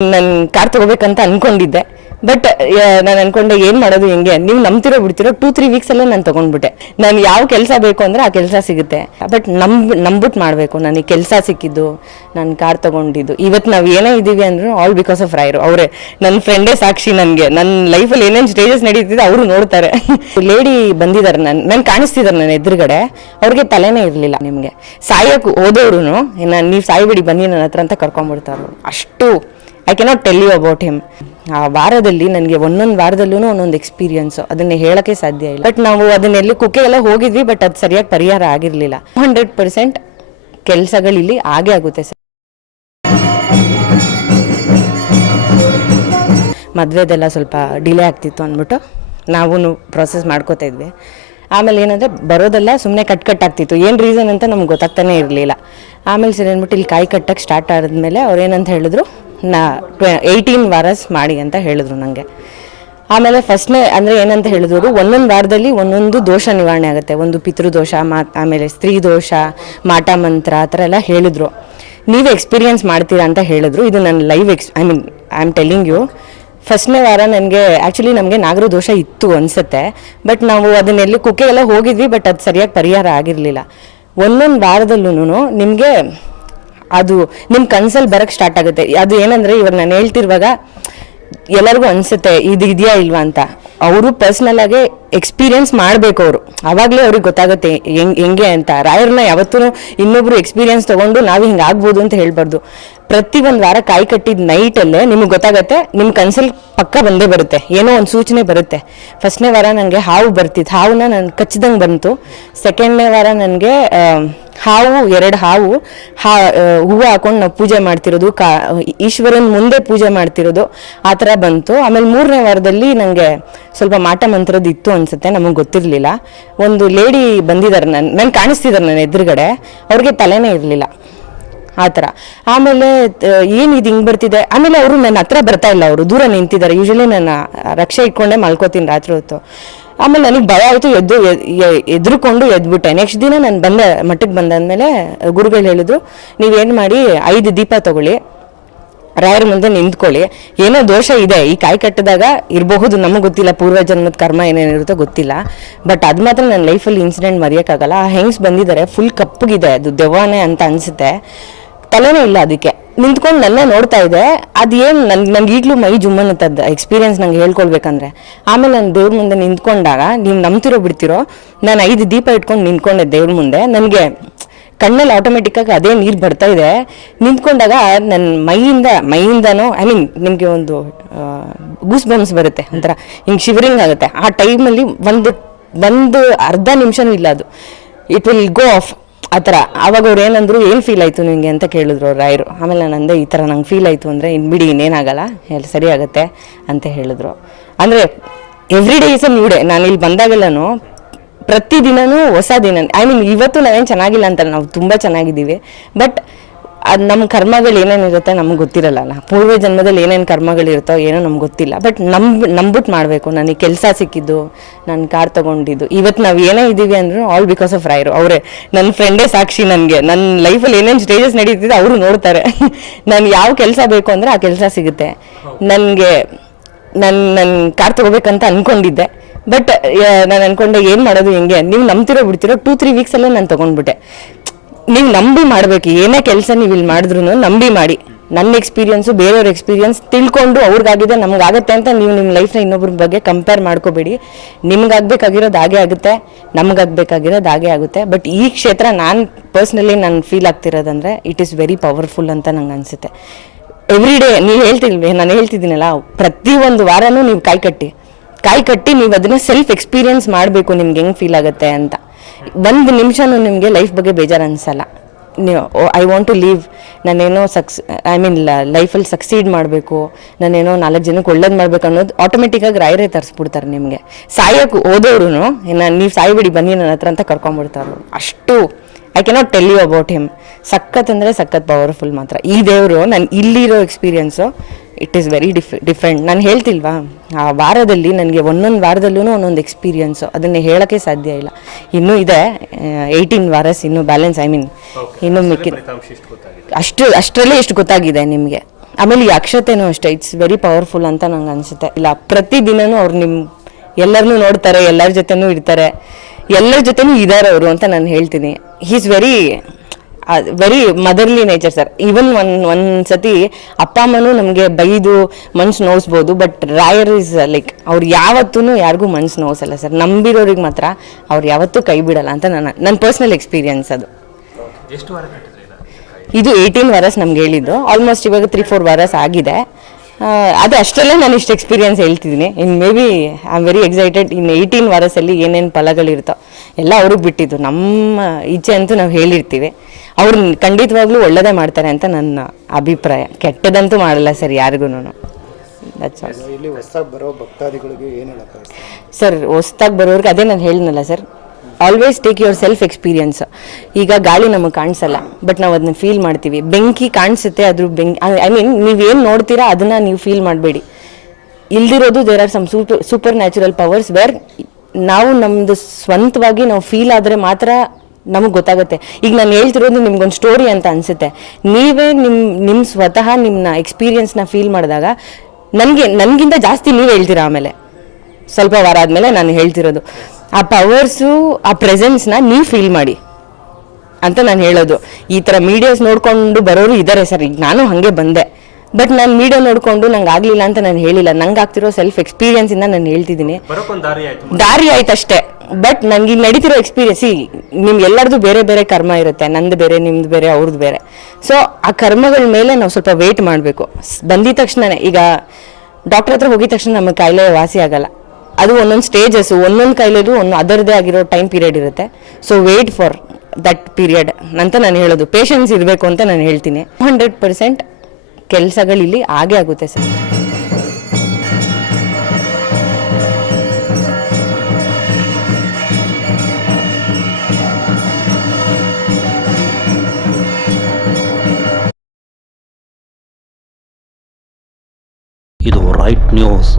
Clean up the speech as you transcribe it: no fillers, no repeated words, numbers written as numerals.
ನಾನು ಕಾರ್ ತಗೋಬೇಕಂತ ಅನ್ಕೊಂಡಿದ್ದೆ. ಬಟ್ ನಾನು ಅನ್ಕೊಂಡೆ ಏನು ಮಾಡೋದು ಹೆಂಗೆ, ನೀವು ನಂಬ್ತಿರೋ ಬಿಡ್ತಿರೋ 2-3 ವೀಕ್ಸಲ್ಲೇ ನಾನು ತೊಗೊಂಡ್ಬಿಟ್ಟೆ. ನಾನು ಯಾವ ಕೆಲಸ ಬೇಕು ಅಂದರೆ ಆ ಕೆಲಸ ಸಿಗುತ್ತೆ. ಬಟ್ ನಂಬಿಟ್ಟು ಮಾಡಬೇಕು. ನನಗೆ ಕೆಲಸ ಸಿಕ್ಕಿದ್ದು, ನಾನು ಕಾರ್ ತೊಗೊಂಡಿದ್ದು, ಇವತ್ತು ನಾವು ಏನೇ ಇದ್ದೀವಿ ಅಂದರೂ ಆಲ್ ಬಿಕಾಸ್ ಆಫ್ ರಾಯರು. ಅವರೇ ನನ್ನ ಫ್ರೆಂಡೇ ಸಾಕ್ಷಿ. ನನಗೆ ನನ್ನ ಲೈಫಲ್ಲಿ ಏನೇನು ಸ್ಟೇಜಸ್ ನಡೀತಿದೆ ಅವರು ನೋಡ್ತಾರೆ. ಲೇಡಿ ಬಂದಿದ್ದಾರೆ, ನಾನು ಕಾಣಿಸ್ತಿದ್ದಾರೆ ನನ್ನ ಎದುರುಗಡೆ. ಅವ್ರಿಗೆ ತಲೆನೇ ಇರಲಿಲ್ಲ. ನಿಮಗೆ ಸಾಯಕ್ಕೆ ಹೋದವ್ರು ನೀವು ಸಾಯ್ಬೇಡಿ ಬನ್ನಿ ನನ್ನ ಹತ್ರ ಅಂತ ಕರ್ಕೊಂಡ್ಬಿಡ್ತಾರೆ. ಅಷ್ಟು I cannot tell you about him. ಆ ವಾರದಲ್ಲಿ ನನಗೆ ಒಂದೊಂದು ವಾರದಲ್ಲೂ ಒಂದೊಂದು ಎಕ್ಸ್ಪೀರಿಯನ್ಸು, ಅದನ್ನೇ ಹೇಳೋಕ್ಕೆ ಸಾಧ್ಯ ಇಲ್ಲ. ಬಟ್ ನಾವು ಅದನ್ನೆಲ್ಲಿ ಕುಕ್ಕೆಲ್ಲ ಹೋಗಿದ್ವಿ, ಬಟ್ ಅದು ಸರಿಯಾಗಿ ಪರಿಹಾರ ಆಗಿರಲಿಲ್ಲ. 100% ಕೆಲಸಗಳಿಲ್ಲಿ ಆಗೇ ಆಗುತ್ತೆ ಸರ್. ಮದುವೆದೆಲ್ಲ ಸ್ವಲ್ಪ ಡಿಲೇ ಆಗ್ತಿತ್ತು ಅಂದ್ಬಿಟ್ಟು ನಾವು ಪ್ರೊಸೆಸ್ ಮಾಡ್ಕೋತಾ ಇದ್ವಿ. ಆಮೇಲೆ ಏನಂದರೆ ಬರೋದೆಲ್ಲ ಸುಮ್ಮನೆ ಕಟ್ ಆಗ್ತಿತ್ತು. ಏನು ರೀಸನ್ ಅಂತ ನಮ್ಗೆ ಗೊತ್ತಾಗ್ತಾನೆ ಇರಲಿಲ್ಲ. ಆಮೇಲೆ ಸರಿ ಅಂದ್ಬಿಟ್ಟು ಇಲ್ಲಿ ಕಾಯಿ ಕಟ್ಟಕ್ಕೆ ಸ್ಟಾರ್ಟ್ ಆದಮೇಲೆ ಅವ್ರು ಏನಂತ ಹೇಳಿದ್ರು, 18 ವಾರಸ್ ಮಾಡಿ ಅಂತ ಹೇಳಿದ್ರು ನನಗೆ. ಆಮೇಲೆ ಫಸ್ಟ್ನೇ ಅಂದರೆ ಏನಂತ ಹೇಳಿದ್ರು, ಒಂದೊಂದು ವಾರದಲ್ಲಿ ಒಂದೊಂದು ದೋಷ ನಿವಾರಣೆ ಆಗುತ್ತೆ. ಒಂದು ಪಿತೃದೋಷ, ಆಮೇಲೆ ಸ್ತ್ರೀ ದೋಷ, ಮಾಟ ಮಂತ್ರ ಆ ಥರ ಎಲ್ಲ ಹೇಳಿದ್ರು. ನೀವೇ ಎಕ್ಸ್ಪೀರಿಯನ್ಸ್ ಮಾಡ್ತೀರಾ ಅಂತ ಹೇಳಿದ್ರು. ಇದು ನನ್ನ live I am telling you. ಫಸ್ಟ್ನೇ ವಾರ ನನಗೆ ಆ್ಯಕ್ಚುಲಿ ನಮಗೆ ನಾಗರ ದೋಷ ಇತ್ತು ಅನಿಸುತ್ತೆ. ಬಟ್ ನಾವು ಅದನ್ನೆಲ್ಲಿ ಕುಕ್ಕೆಲ್ಲ ಹೋಗಿದ್ವಿ, ಬಟ್ ಅದು ಸರಿಯಾಗಿ ಪರಿಹಾರ ಆಗಿರಲಿಲ್ಲ. ಒಂದೊಂದು ವಾರದಲ್ಲೂ ನಿಮಗೆ ಅದು ನಿಮ್ಮ ಕನ್ಸಲ್ಲಿ ಬರೋಕ್ಕೆ ಸ್ಟಾರ್ಟ್ ಆಗುತ್ತೆ. ಅದು ಏನಂದರೆ ಇವಾಗ ನಾನು ಹೇಳ್ತಿರುವಾಗ ಎಲ್ಲರಿಗೂ ಅನಿಸುತ್ತೆ ಇದು ಇದೆಯಾ ಇಲ್ವಾ ಅಂತ. ಅವರು ಪರ್ಸ್ನಲ್ ಆಗಿ ಎಕ್ಸ್ಪೀರಿಯನ್ಸ್ ಮಾಡಬೇಕು. ಅವರು ಆವಾಗಲೇ ಅವ್ರಿಗೆ ಗೊತ್ತಾಗುತ್ತೆ ಹೆಂಗೆ ಅಂತ. ರಾಯರನ್ನ ಯಾವತ್ತೂ ಇನ್ನೊಬ್ರು ಎಕ್ಸ್ಪೀರಿಯನ್ಸ್ ತೊಗೊಂಡು ನಾವು ಹಿಂಗೆ ಆಗ್ಬೋದು ಅಂತ ಹೇಳ್ಬಾರ್ದು. ಪ್ರತಿ ಒಂದು ವಾರ ಕಾಯಿ ಕಟ್ಟಿದ ನೈಟಲ್ಲೇ ನಿಮಗೆ ಗೊತ್ತಾಗುತ್ತೆ, ನಿಮ್ಮ ಕನ್ಸಲ್ಲಿ ಪಕ್ಕ ಬಂದೇ ಬರುತ್ತೆ, ಏನೋ ಒಂದು ಸೂಚನೆ ಬರುತ್ತೆ. ಫಸ್ಟ್ನೇ ವಾರ ನನಗೆ ಹಾವು ಬರ್ತಿತ್ತು, ಹಾವನ್ನ ನಾನು ಕಚ್ಚಿದಂಗೆ ಬಂತು. ಸೆಕೆಂಡ್ನೇ ವಾರ ನನಗೆ ಹಾವು, 2 ಹಾವು ಹೂವು ಹಾಕೊಂಡು ನಾವು ಪೂಜೆ ಮಾಡ್ತಿರೋದು, ಈಶ್ವರನ ಮುಂದೆ ಪೂಜೆ ಮಾಡ್ತಿರೋದು ಆ ಥರ ಬಂತು. ಆಮೇಲೆ 3ನೇ ವಾರದಲ್ಲಿ ನನಗೆ ಸ್ವಲ್ಪ ಮಾಟ ಮಂತ್ರದ್ದು ಇತ್ತು ಅನಿಸುತ್ತೆ, ನಮಗೆ ಗೊತ್ತಿರಲಿಲ್ಲ. ಒಂದು ಲೇಡಿ ಬಂದಿದ್ದಾರೆ, ನಾನು ಕಾಣಿಸ್ತಿದ್ದಾರೆ ನನ್ನ ಎದುರುಗಡೆ. ಅವ್ರಿಗೆ ತಲೆನೇ ಇರಲಿಲ್ಲ ಆ ಥರ. ಆಮೇಲೆ ಏನು ಇದು ಹಿಂಗೆ ಬರ್ತಿದೆ. ಆಮೇಲೆ ಅವರು ನನ್ನ ಹತ್ರ ಬರ್ತಾ ಇಲ್ಲ, ಅವರು ದೂರ ನಿಂತಿದ್ದಾರೆ. ಯೂಶ್ವಲಿ ನಾನು ರಕ್ಷೆ ಇಟ್ಕೊಂಡೇ ಮಲ್ಕೋತೀನಿ ರಾತ್ರಿ ಹೊತ್ತು. ಆಮೇಲೆ ನನಗೆ ಭಯ ಆಯಿತು, ಎದ್ರುಕೊಂಡು ಎದ್ಬಿಟ್ಟೆ. ನೆಕ್ಸ್ಟ್ ದಿನ ನಾನು ಮಠಕ್ಕೆ ಬಂದಾದ್ಮೇಲೆ ಗುರುಗಳು ಹೇಳಿದ್ರು, ನೀವೇನು ಮಾಡಿ 5 ದೀಪ ತಗೊಳ್ಳಿ, ರಾಯರ ಮುಂದೆ ನಿಂತ್ಕೊಳ್ಳಿ. ಏನೋ ದೋಷ ಇದೆ ಈ ಕಾಯಿ ಕಟ್ಟಿದಾಗ ಇರಬಹುದು, ನಮಗೆ ಗೊತ್ತಿಲ್ಲ, ಪೂರ್ವಜನ್ಮದ ಕರ್ಮ ಏನೇನಿರುತ್ತೋ ಗೊತ್ತಿಲ್ಲ. ಬಟ್ ಅದು ಮಾತ್ರ ನನ್ನ ಲೈಫಲ್ಲಿ ಇನ್ಸಿಡೆಂಟ್ ಮರೆಯೋಕ್ಕಾಗಲ್ಲ. ಆ ಹೆಂಗ್ಸ್ ಬಂದಿದ್ದಾರೆ, ಫುಲ್ ಕಪ್ಪಗಿದೆ, ಅದು ದೆವ್ವನೇ ಅಂತ ಅನಿಸುತ್ತೆ. ತಲೆನೇ ಇಲ್ಲ, ಅದಕ್ಕೆ ನಿಂತ್ಕೊಂಡು ನನ್ನ ನೋಡ್ತಾ ಇದೆ. ಅದೇನು ನಂಗೆ ಈಗಲೂ ಮೈ ಜುಮ್ಮನ್ನತ್ತದ್ದು ಎಕ್ಸ್ಪೀರಿಯನ್ಸ್ ನಂಗೆ ಹೇಳ್ಕೊಳ್ಬೇಕಂದ್ರೆ. ಆಮೇಲೆ ನಾನು ದೇವ್ರ ಮುಂದೆ ನಿಂತ್ಕೊಂಡಾಗ, ನೀವು ನಂಬ್ತಿರೋ ಬಿಡ್ತಿರೋ, ನಾನು 5 ದೀಪ ಇಟ್ಕೊಂಡು ನಿಂತ್ಕೊಂಡೆ ದೇವ್ರ ಮುಂದೆ. ನನಗೆ ಕಣ್ಣಲ್ಲಿ ಆಟೋಮೆಟಿಕ್ಕಾಗಿ ಅದೇ ನೀರು ಬರ್ತಾ ಇದೆ. ನಿಂತ್ಕೊಂಡಾಗ ನನ್ನ ಮೈಯಿಂದನೋ ನಿಮಗೆ ಒಂದು ಗೂಸ್ ಬಂಪ್ಸ್ ಬರುತ್ತೆ, ಒಂಥರ ಹಿಂಗೆ ಶಿವರಿಂಗ್ ಆಗುತ್ತೆ. ಆ ಟೈಮಲ್ಲಿ ಒಂದು ಅರ್ಧ ನಿಮಿಷನೂ ಇಲ್ಲ, ಅದು ಇಟ್ ವಿಲ್ ಗೋ ಆಫ್ ಆ ಥರ. ಆವಾಗ ಅವ್ರು ಏನಂದ್ರು, ಏನು ಫೀಲ್ ಆಯಿತು ನಿಮಗೆ ಅಂತ ಕೇಳಿದ್ರು ಅವ್ರು ರಾಯರು. ಆಮೇಲೆ ನಾನು ಅಂದೆ, ಈ ಥರ ನಂಗೆ ಫೀಲ್ ಆಯಿತು ಅಂದರೆ ಇನ್ನು ಬಿಡಿ, ಇನ್ನೇನಾಗಲ್ಲ, ಸರಿ ಆಗುತ್ತೆ ಅಂತ ಹೇಳಿದ್ರು. ಅಂದರೆ every day is a new day. ನಾನು ಇಲ್ಲಿ ಬಂದಾಗೆಲ್ಲನೂ ಪ್ರತಿದಿನವೂ ಹೊಸ ದಿನ. ಇವತ್ತು ನಾವೇನು ಚೆನ್ನಾಗಿಲ್ಲ ಅಂತಲ್ಲ, ನಾವು ತುಂಬ ಚೆನ್ನಾಗಿದ್ದೀವಿ. ಬಟ್ ಅದು ನಮ್ಮ ಕರ್ಮಗಳು ಏನೇನಿರುತ್ತೆ ನಮ್ಗೆ ಗೊತ್ತಿರಲ್ಲ. ಪೂರ್ವ ಜನ್ಮದಲ್ಲಿ ಏನೇನು ಕರ್ಮಗಳಿರುತ್ತೋ ಏನೋ ನಮ್ಗೆ ಗೊತ್ತಿಲ್ಲ. ಬಟ್ ನಂಬಿಟ್ಟು ಮಾಡಬೇಕು. ನನಗೆ ಕೆಲಸ ಸಿಕ್ಕಿದ್ದು, ನಾನು ಕಾರ್ ತೊಗೊಂಡಿದ್ದು, ಇವತ್ತು ನಾವು ಏನೇ ಇದ್ದೀವಿ ಅಂದರೂ ಆಲ್ ಬಿಕಾಸ್ ಆಫ್ ರಾಯರು. ಅವರೇ ನನ್ನ ಫ್ರೆಂಡೇ ಸಾಕ್ಷಿ. ನನಗೆ ನನ್ನ ಲೈಫಲ್ಲಿ ಏನೇನು ಸ್ಟೇಜಸ್ ನಡೀತಿದೆ ಅವರು ನೋಡ್ತಾರೆ. ನಾನು ಯಾವ ಕೆಲಸ ಬೇಕು ಅಂದರೆ ಆ ಕೆಲಸ ಸಿಗುತ್ತೆ. ನನಗೆ ನಾನು ಕಾರ್ ತೊಗೋಬೇಕಂತ ಅಂದ್ಕೊಂಡಿದ್ದೆ. ಬಟ್ ನಾನು ಅಂದ್ಕೊಂಡೆ ಏನು ಮಾಡೋದು ಹೆಂಗೆ, ನೀವು ನಂಬ್ತಿರೋ ಬಿಡ್ತಿರೋ 2-3 ವೀಕ್ಸಲ್ಲೇ ನಾನು ತೊಗೊಂಡ್ಬಿಟ್ಟೆ. ನೀವು ನಂಬಿ ಮಾಡಬೇಕು. ಏನೇ ಕೆಲಸ ನೀವು ಇಲ್ಲಿ ಮಾಡಿದ್ರು ನಂಬಿ ಮಾಡಿ. ನನ್ನ ಎಕ್ಸ್ಪೀರಿಯನ್ಸು, ಬೇರೆಯವ್ರ ಎಕ್ಸ್ಪೀರಿಯನ್ಸ್ ತಿಳ್ಕೊಂಡು ಅವ್ರಿಗಾಗಿದೆ ನಮಗಾಗತ್ತೆ ಅಂತ ನೀವು ನಿಮ್ಮ ಲೈಫ್ನ ಇನ್ನೊಬ್ರ ಬಗ್ಗೆ ಕಂಪೇರ್ ಮಾಡ್ಕೋಬೇಡಿ. ನಿಮ್ಗಾಗಬೇಕಾಗಿರೋದು ಹಾಗೆ ಆಗುತ್ತೆ, ನಮಗಾಗಬೇಕಾಗಿರೋದು ಹಾಗೆ ಆಗುತ್ತೆ. ಬಟ್ ಈ ಕ್ಷೇತ್ರ ನಾನು ಪರ್ಸ್ನಲಿ ನಾನು ಫೀಲ್ ಆಗ್ತಿರೋದಂದರೆ ಇಟ್ ಈಸ್ ವೆರಿ ಪವರ್ಫುಲ್ ಅಂತ ನಂಗೆ ಅನಿಸುತ್ತೆ. ಎವ್ರಿ ಡೇ ನೀವು ಹೇಳ್ತಿಲ್ವೇ, ನಾನು ಹೇಳ್ತಿದ್ದೀನಲ್ಲ, ಪ್ರತಿಯೊಂದು ವಾರನೂ ನೀವು ಕಾಯಿ ಕಟ್ಟಿ ನೀವು ಅದನ್ನ ಸೆಲ್ಫ್ ಎಕ್ಸ್ಪೀರಿಯನ್ಸ್ ಮಾಡಬೇಕು, ನಿಮ್ಗೆ ಹೆಂಗೆ ಫೀಲ್ ಆಗುತ್ತೆ ಅಂತ. 1 ನಿಮಿಷನೂ ನಿಮಗೆ ಲೈಫ್ ಬಗ್ಗೆ ಬೇಜಾರು ಅನಿಸಲ್ಲ. ನೀವು ಐ ವಾಂಟ್ ಟು ಲೀವ್, ನಾನೇನೋ ಲೈಫಲ್ಲಿ ಸಕ್ಸೀಡ್ ಮಾಡಬೇಕು, ನಾನೇನೋ 4 ಜನಕ್ಕೆ ಒಳ್ಳೇದು ಮಾಡಬೇಕು ಅನ್ನೋದು ಆಟೋಮೆಟಿಕ್ಕಾಗಿ ರಾಯರೇ ತರಿಸ್ಬಿಡ್ತಾರೆ. ನಿಮಗೆ ಸಾಯಕ್ಕೆ ಹೋದವ್ರು ನೀವು ಸಾಯ್ಬೇಡಿ ಬನ್ನಿ ನನ್ನ ಹತ್ರ ಅಂತ ಕರ್ಕೊಂಡ್ಬಿಡ್ತಾರೆ. ಅಷ್ಟು I cannot tell you about him. ಸಖತ್ ಅಂದರೆ ಸಖತ್ ಪವರ್ಫುಲ್ ಮಾತ್ರ ಈ ದೇವರು. ನಾನು ಇಲ್ಲಿರೋ experience it is very different. ನಾನು ಹೇಳ್ತಿಲ್ವಾ, ಆ ವಾರದಲ್ಲಿ ನನಗೆ ಒಂದೊಂದು ವಾರದಲ್ಲೂ ಒಂದೊಂದು ಎಕ್ಸ್ಪೀರಿಯನ್ಸು, ಅದನ್ನೇ ಹೇಳೋಕ್ಕೆ ಸಾಧ್ಯ ಇಲ್ಲ. ಇನ್ನೂ ಇದೆ 18 ವಾರಸ್ ಇನ್ನೂ ಬ್ಯಾಲೆನ್ಸ್. ಇನ್ನೂ ಮಿಕ್ಕಿ ಅಷ್ಟರಲ್ಲೇ ಎಷ್ಟು ಗೊತ್ತಾಗಿದೆ ನಿಮಗೆ. ಆಮೇಲೆ ಈ ಅಕ್ಷತೆನೂ ಅಷ್ಟೇ, ಇಟ್ಸ್ ವೆರಿ ಪವರ್ಫುಲ್ ಅಂತ ನಂಗೆ ಅನಿಸುತ್ತೆ. ಇಲ್ಲ ಪ್ರತಿದಿನವೂ ಅವ್ರು ಎಲ್ಲರನ್ನೂ ನೋಡ್ತಾರೆ, ಎಲ್ಲರ ಜೊತೆನೂ ಇರ್ತಾರೆ, ಎಲ್ಲರ ಜೊತೆನೂ ಇದ್ದಾರೆ ಅವರು ಅಂತ ನಾನು ಹೇಳ್ತೀನಿ. He is very motherly nature sir. Even ಒಂದು ಸತಿ ಅಪ್ಪ ಅಮ್ಮನೂ ನಮಗೆ ಬೈದು ಮನ್ಸು ನೋಯಿಸ್ಬೋದು, ಬಟ್ ರಾಯರ್ ಇಸ್ ಲೈಕ್ ಅವ್ರು ಯಾವತ್ತೂ ಯಾರಿಗೂ ಮನ್ಸು ನೋಯಿಸಲ್ಲ ಸರ್. ನಂಬಿರೋರಿಗೆ ಮಾತ್ರ ಅವ್ರು ಯಾವತ್ತೂ ಕೈ ಬಿಡಲ್ಲ ಅಂತ ನನ್ನ ಪರ್ಸ್ನಲ್ ಎಕ್ಸ್ಪೀರಿಯನ್ಸ್ ಅದು. ಇದು 18 ವಾರಸ್ ನಮ್ಗೆ ಹೇಳಿದ್ದು, ಆಲ್ಮೋಸ್ಟ್ ಇವಾಗ 3-4 ವಾರಸ್ ಆಗಿದೆ. ಅದು ಅಷ್ಟರಲ್ಲೇ ನಾನು ಇಷ್ಟು ಎಕ್ಸ್ಪೀರಿಯನ್ಸ್ ಹೇಳ್ತಿದ್ದೀನಿ. ಇನ್ನು may be I am very excited. ಇನ್ನು 18 ವಾರಸಲ್ಲಿ ಏನೇನು ಫಲಗಳಿರ್ತೋ ಎಲ್ಲ ಅವ್ರಿಗೆ ಬಿಟ್ಟಿದ್ದು. ನಮ್ಮ ಇಚ್ಛೆ ಅಂತೂ ನಾವು ಹೇಳಿರ್ತೀವಿ, ಅವ್ರು ಖಂಡಿತವಾಗ್ಲೂ ಒಳ್ಳೆಯದೇ ಮಾಡ್ತಾರೆ ಅಂತ ನನ್ನ ಅಭಿಪ್ರಾಯ. ಕೆಟ್ಟದಂತೂ ಮಾಡಲ್ಲ ಸರ್ ಯಾರಿಗೂ. ಇಲ್ಲಿ ಹೊಸದಾಗಿ ಬರೋ ಭಕ್ತಾದಿಗಳಿಗೆ ಏನು ಹೇಳಕ್ಕೆ ಸರ್? ಹೊಸ್ದಾಗಿ ಬರೋರಿಗೆ ಅದೇ ನಾನು ಹೇಳಿದ್ನಲ್ಲ sir, always take your self experience. ಈಗ ಗಾಳಿ ನಮಗೆ ಕಾಣಿಸಲ್ಲ, ಬಟ್ ನಾವು ಅದನ್ನ ಫೀಲ್ ಮಾಡ್ತೀವಿ. ಬೆಂಕಿ ಕಾಣಿಸುತ್ತೆ, ಅದ್ರ ಐ ಮೀನ್ ನೀವೇನು ನೋಡ್ತೀರಾ ಅದನ್ನು ನೀವು ಫೀಲ್ ಮಾಡಬೇಡಿ. ಇಲ್ದಿರೋದು there are some supernatural powers where ನಾವು ನಮ್ಮದು ಸ್ವಂತವಾಗಿ ನಾವು ಫೀಲ್ ಆದರೆ ಮಾತ್ರ ನಮಗೆ ಗೊತ್ತಾಗುತ್ತೆ. ಈಗ ನಾನು ಹೇಳ್ತಿರೋದು ನಿಮ್ಗೊಂದು ಸ್ಟೋರಿ ಅಂತ ಅನಿಸುತ್ತೆ. ನೀವೇ ನಿಮ್ಮ ಸ್ವತಃ ನಿಮ್ಮ ಎಕ್ಸ್ಪೀರಿಯನ್ಸ್ನ ಫೀಲ್ ಮಾಡಿದಾಗ ನನಗಿಂತ ಜಾಸ್ತಿ ನೀವು ಹೇಳ್ತೀರಾ. ಆಮೇಲೆ ಸ್ವಲ್ಪ ವಾರ ಆದಮೇಲೆ ನಾನು ಹೇಳ್ತಿರೋದು ಆ ಪವರ್ಸು, ಆ ಪ್ರೆಸೆನ್ಸ್ನ ನೀವು ಫೀಲ್ ಮಾಡಿ ಅಂತ ನಾನು ಹೇಳೋದು. ಈ ಥರ ಮೀಡಿಯಾಸ್ ನೋಡಿಕೊಂಡು ಬರೋರು ಇದ್ದಾರೆ ಸರ್. ಈಗ ನಾನು ಹಾಗೆ ಬಂದೆ, ಬಟ್ ನಾನು ಮೀಡಿಯಾ ನೋಡಿಕೊಂಡು ನಂಗೆ ಆಗಲಿಲ್ಲ ಅಂತ ನಾನು ಹೇಳಿಲ್ಲ. ನಂಗೆ ಆಗ್ತಿರೋ ಸೆಲ್ಫ್ ಎಕ್ಸ್ಪೀರಿಯನ್ಸಿಂದ ನಾನು ಹೇಳ್ತಿದ್ದೀನಿ. ದಾರಿ ಆಯ್ತು ಅಷ್ಟೇ, ಬಟ್ ನನಗೆ ಈಗ ನಡೀತಿರೋ ಎಕ್ಸ್ಪೀರಿಯನ್ಸ್, ನಿಮ್ಗೆ ಎಲ್ಲರದು ಬೇರೆ ಬೇರೆ ಕರ್ಮ ಇರುತ್ತೆ. ನಂದು ಬೇರೆ, ನಿಮ್ದು ಬೇರೆ, ಅವ್ರದ್ದು ಬೇರೆ. ಸೊ ಆ ಕರ್ಮಗಳ ಮೇಲೆ ನಾವು ಸ್ವಲ್ಪ ವೇಟ್ ಮಾಡಬೇಕು. ಬಂದಿದ ತಕ್ಷಣನೇ, ಈಗ ಡಾಕ್ಟರ್ ಹತ್ರ ಹೋಗಿದ ತಕ್ಷಣ ನಮಗೆ ಕಾಯಿಲೆ ವಾಸಿ ಆಗಲ್ಲ. ಅದು ಒಂದೊಂದು ಸ್ಟೇಜಸ್ಸು, ಒಂದೊಂದು ಕಾಯಿಲೆದು ಅದರದ್ದೇ ಆಗಿರೋ ಟೈಮ್ ಪೀರಿಯಡ್ ಇರುತ್ತೆ. So wait for that period ಅಂತ ನಾನು ಹೇಳೋದು. ಪೇಷನ್ಸ್ ಇರಬೇಕು ಅಂತ ನಾನು ಹೇಳ್ತೀನಿ. 100% ಕೆಲಸಗಳಿಲ್ಲಿ ಆಗೇ ಆಗುತ್ತೆ ಸರ್. ಇದು ರೈಟ್ ನ್ಯೂಸ್.